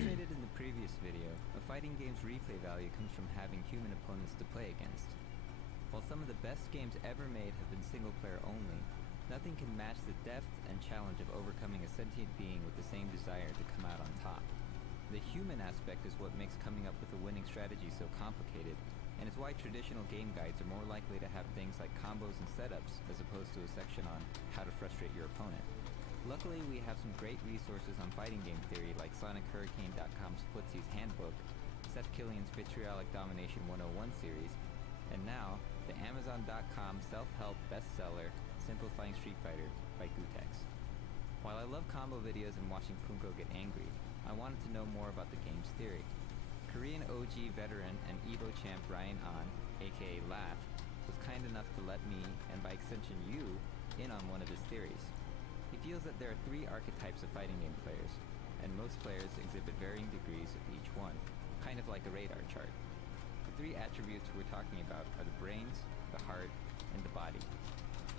illustrated in the previous video, a fighting game's replay value comes from having human opponents to play against. While some of the best games ever made have been single-player only, nothing can match the depth and challenge of overcoming a sentient being with the same desire to come out on top. The human aspect is what makes coming up with a winning strategy so complicated, and is why traditional game guides are more likely to have things like combos and setups as opposed to a section on how to frustrate your opponent. Luckily, we have some great resources on fighting game theory like SonicHurricane.com's Footsie's Handbook, Seth Killian's Vitriolic Domination 101 series, and now, the Amazon.com self-help bestseller, Simplifying Street Fighter by Gootecks. While I love combo videos and watching Punko get angry, I wanted to know more about the game's theory. Korean OG veteran and Evo champ Ryan An, aka Laugh, was kind enough to let me, and by extension you, in on one of his theories. He feels that there are 3 archetypes of fighting game players, and most players exhibit varying degrees of each one, kind of like a radar chart. The 3 attributes we're talking about are the brains, the heart, and the body.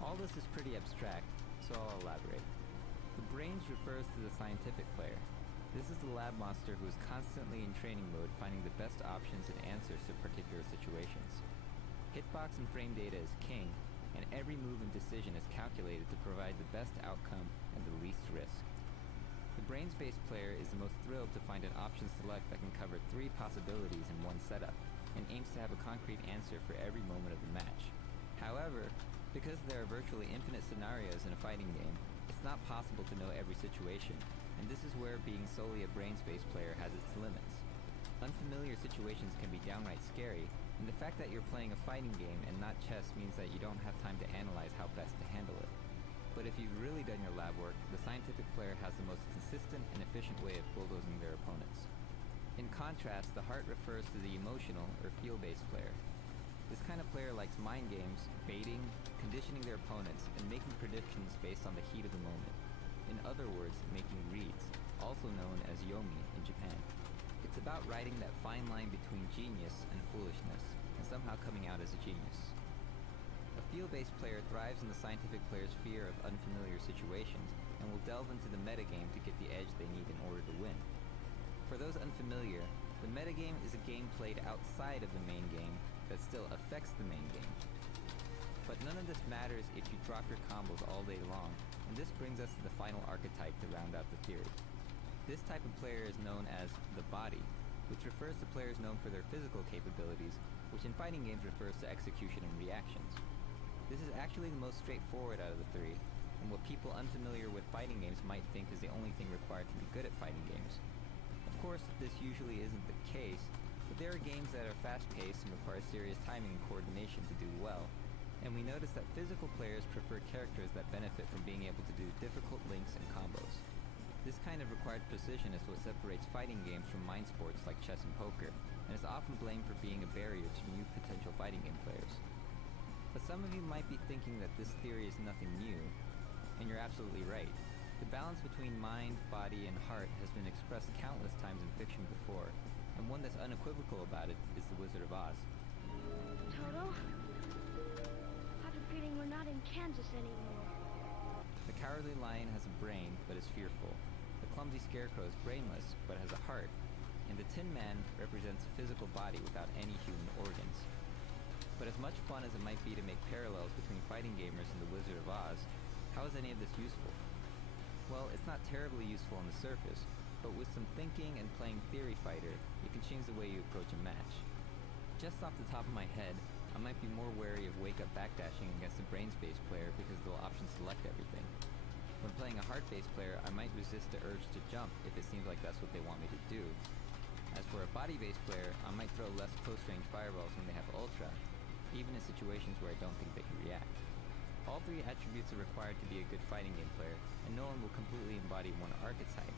All this is pretty abstract, so I'll elaborate. The brains refers to the scientific player. This is the lab monster who is constantly in training mode finding the best options and answers to particular situations. Hitbox and frame data is king, and every move and decision is calculated to provide the best outcome and the least risk. The brains-based player is the most thrilled to find an option select that can cover 3 possibilities in one setup, and aims to have a concrete answer for every moment of the match. However, because there are virtually infinite scenarios in a fighting game, it's not possible to know every situation, and this is where being solely a brains-based player has its limits. Unfamiliar situations can be downright scary, and the fact that you're playing a fighting game and not chess means that you don't have time to analyze how best to handle it. But if you've really done your lab work, the scientific player has the most consistent and efficient way of bulldozing their opponents. In contrast, the heart refers to the emotional or feel-based player. This kind of player likes mind games, baiting, conditioning their opponents, and making predictions based on the heat of the moment. In other words, making reads, also known as yomi in Japan. It's about riding that fine line between genius and foolishness, and somehow coming out as a genius. A feel-based player thrives in the scientific player's fear of unfamiliar situations, and will delve into the metagame to get the edge they need in order to win. For those unfamiliar, the metagame is a game played outside of the main game that still affects the main game. But none of this matters if you drop your combos all day long, and this brings us to the final archetype to round out the theory. This type of player is known as the body, which refers to players known for their physical capabilities, which in fighting games refers to execution and reactions. This is actually the most straightforward out of the 3, and what people unfamiliar with fighting games might think is the only thing required to be good at fighting games. Of course, this usually isn't the case, but there are games that are fast-paced and require serious timing and coordination to do well, and we notice that physical players prefer characters that benefit from being able to do difficult links and combos. This kind of required precision is what separates fighting games from mind sports like chess and poker, and is often blamed for being a barrier to new potential fighting game players. But some of you might be thinking that this theory is nothing new, and you're absolutely right. The balance between mind, body, and heart has been expressed countless times in fiction before, and one that's unequivocal about it is The Wizard of Oz. Toto? Stop repeating we're not in Kansas anymore. The Cowardly Lion has a brain, but is fearful. The Clumsy Scarecrow is brainless, but has a heart. And the Tin Man represents a physical body without any human organs. But as much fun as it might be to make parallels between fighting gamers and The Wizard of Oz, how is any of this useful? Well, it's not terribly useful on the surface, but with some thinking and playing Theory Fighter, it can change the way you approach a match. Just off the top of my head, I might be more wary of wake-up backdashing against a brains-based player because they'll option select everything. When playing a heart-based player, I might resist the urge to jump if it seems like that's what they want me to do. As for a body-based player, I might throw less close-range fireballs when they have Ultra, even in situations where I don't think they can react. All 3 attributes are required to be a good fighting game player, and no one will completely embody one archetype.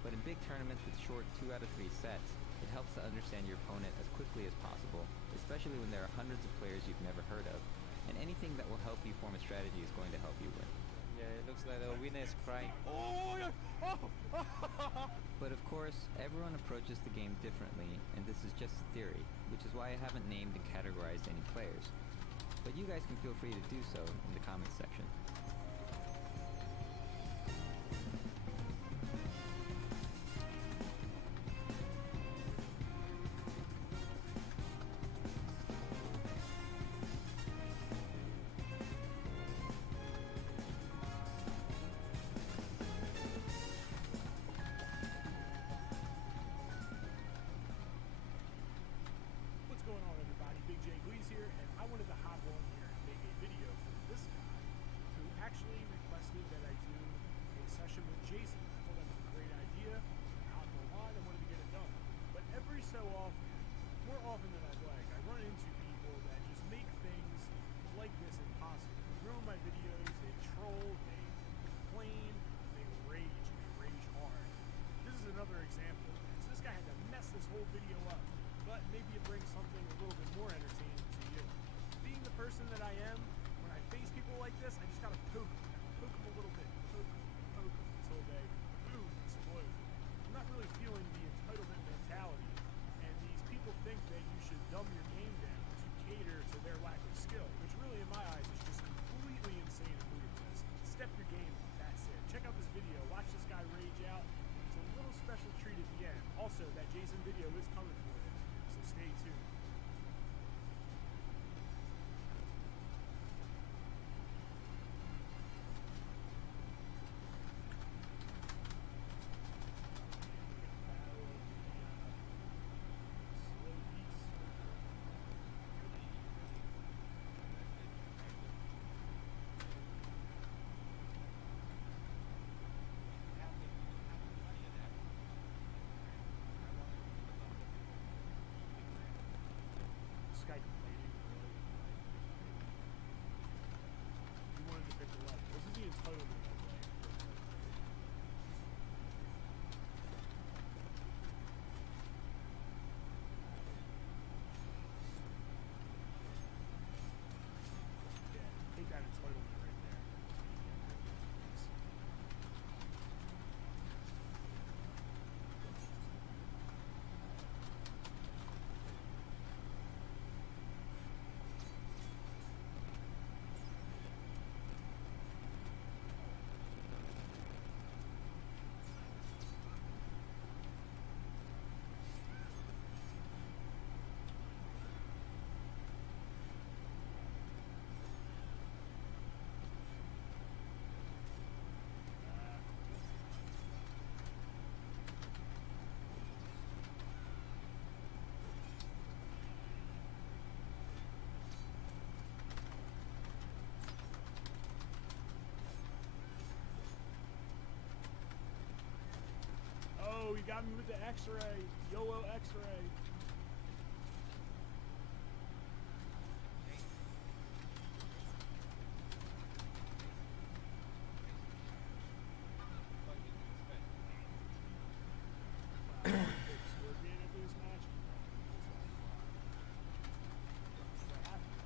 But in big tournaments with short 2 out of 3 sets, it helps to understand your opponent as quickly as possible, especially when there are hundreds of players you've never heard of, and anything that will help you form a strategy is going to help you win. Yeah, it looks like the winner is crying. But of course, everyone approaches the game differently, and this is just a theory, which is why I haven't named and categorized any players. But you guys can feel free to do so in the comments section. example. So this guy had to mess this whole video up, but maybe it brings something a little bit more entertaining to you. Being the person that I am, when I face people like this, I just gotta poke them a little bit, poke them until they, boom, explode. I'm not really feeling the entitlement mentality, and these people think that you should dumb your game down to cater to their lack of skill, which really in my eyes is just completely insane and ludicrous. Step your game up, that's it. Check out this video, watch this guy rage out. It's a little special treat at the end. Also, that Jason video is coming for you, so stay tuned. This guy complaining, really. He wanted to pick the left. This is the entitlement I blame. Yeah, take that entitlement right there. Oh, he got me with the X-ray. YOLO X-ray. Scorpion after this match. What happened?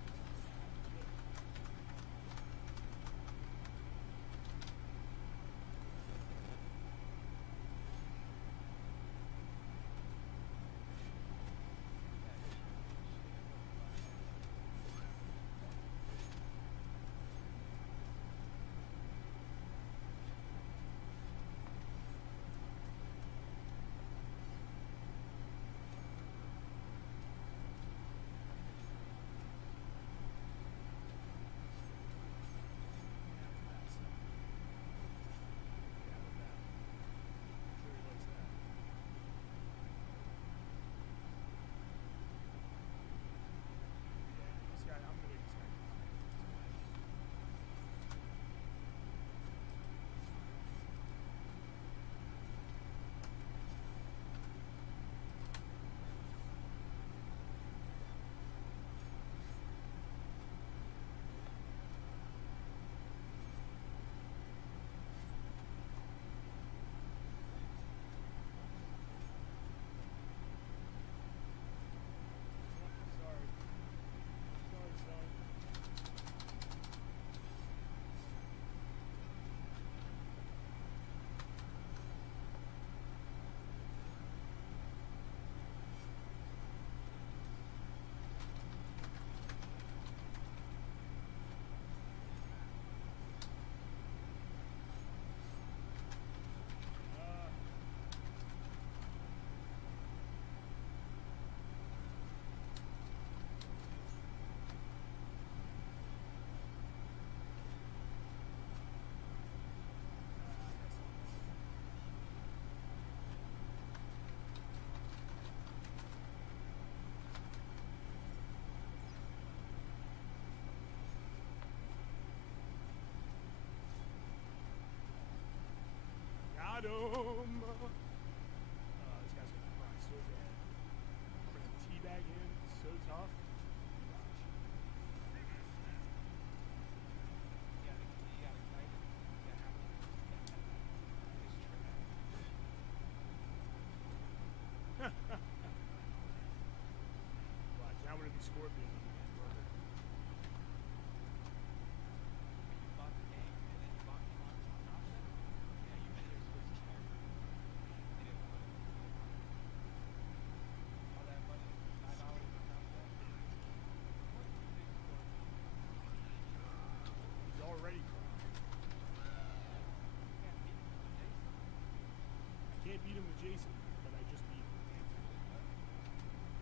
beat him with Jason, but I just beat him.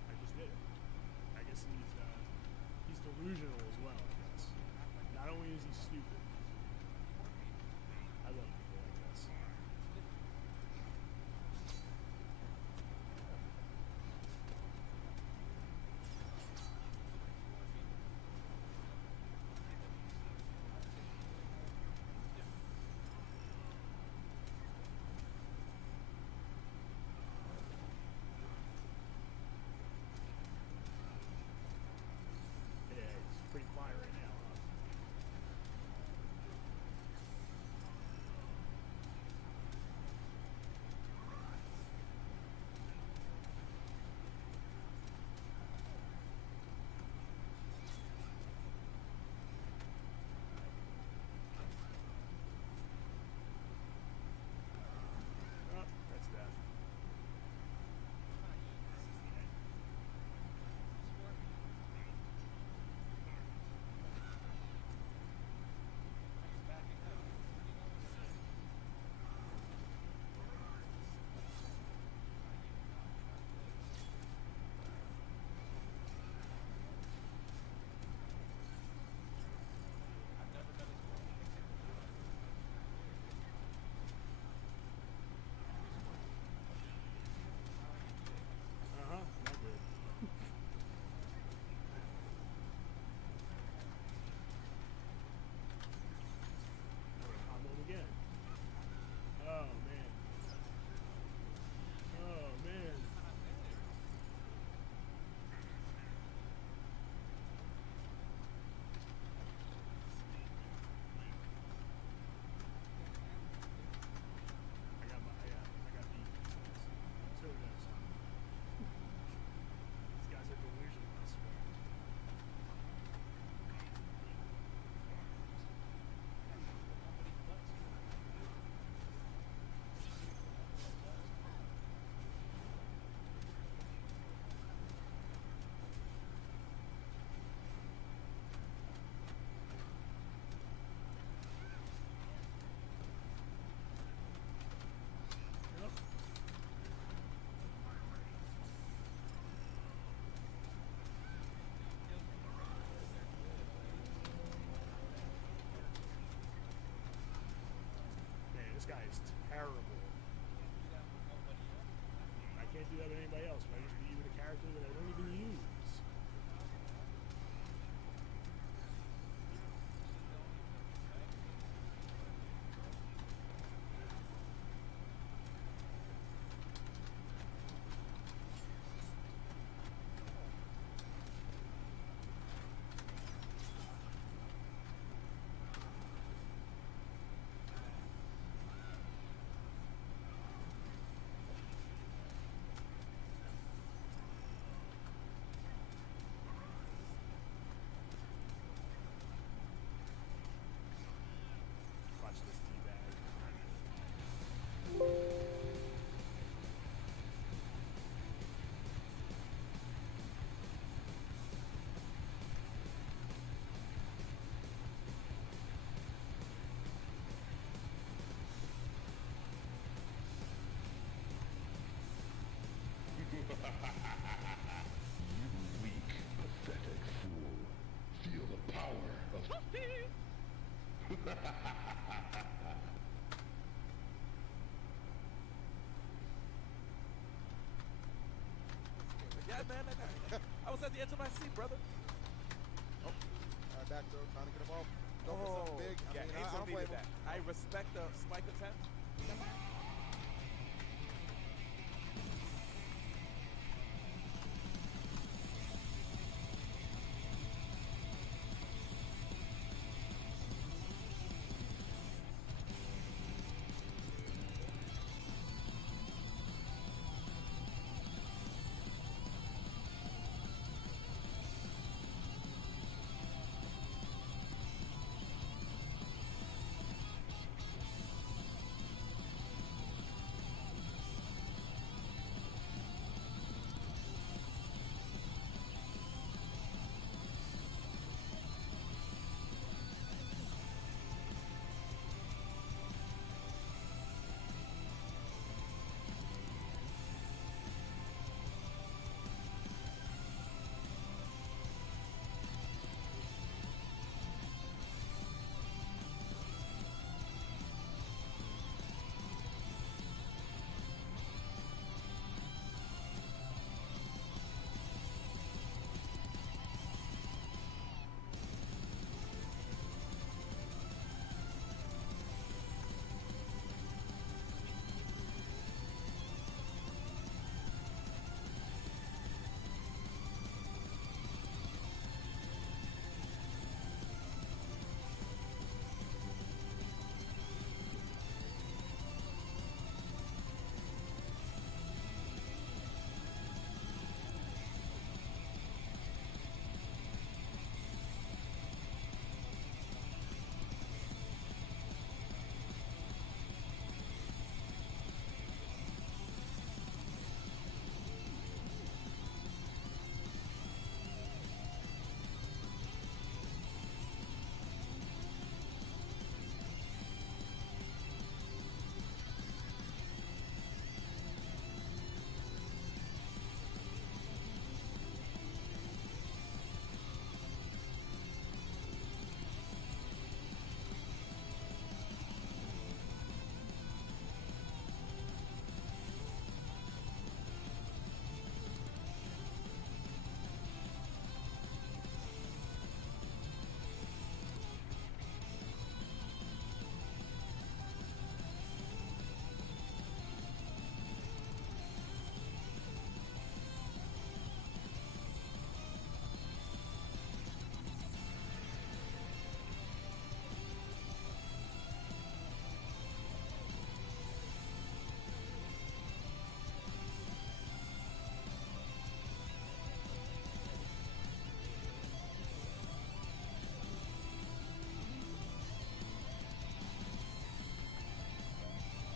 I just did it. I guess he's delusional as well, I guess. Not only is he stupid. I love people like this. Yeah, it's pretty quiet right now, huh? Oh, that's death. Uh-huh, not good. Combo him again. Oh, man. Oh, man. I got beat. So does. These guys are delusional, I swear. Yep. Man, this guy is terrible. I can't do that with anybody else, but I just beat you with a character that I don't even use. Watch this teabag. You weak, pathetic fool. Feel the power of... Yeah, man, I was at the edge of my seat, brother. Back throw, trying to get him off. Go for something big. yeah, I Angel don't blame needed him. that. I respect the spike attempt.